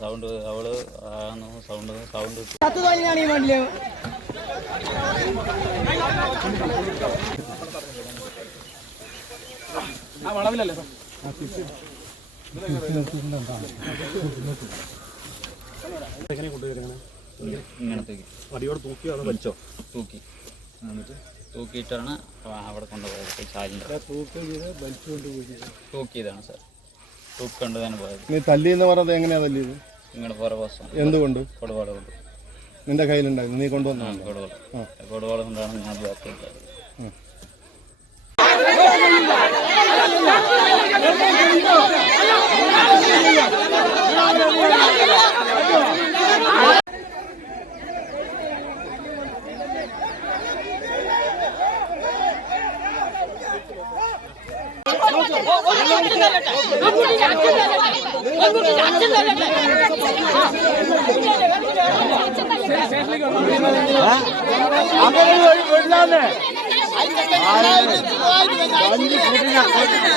Sound അവള് sound വളവിലല്ലേ ഇങ്ങനത്തേക്ക് അടിയോടെ തൂക്കിയാണ് വലിച്ചോ തൂക്കിയിട്ടാണ് അവിടെ കൊണ്ടുപോയത് ചാലിൻ്റെ തൂക്കിയതാണ് സാർ തൂക്കൊണ്ട് തന്നെ പോയത്. തല്ലി എന്ന് പറഞ്ഞത് എങ്ങനെയാ തല്ലിയത്? നിങ്ങളുടെ പുറകോസം എന്തുകൊണ്ട്? കൊടുവാള കൊണ്ട്. നിന്റെ കയ്യിലുണ്ടായിരുന്നു, നീ കൊണ്ടുവന്ന കൊടുവാള കൊണ്ടാണ് ഞാൻ ബാക്കിയത്. അങ്ങനെ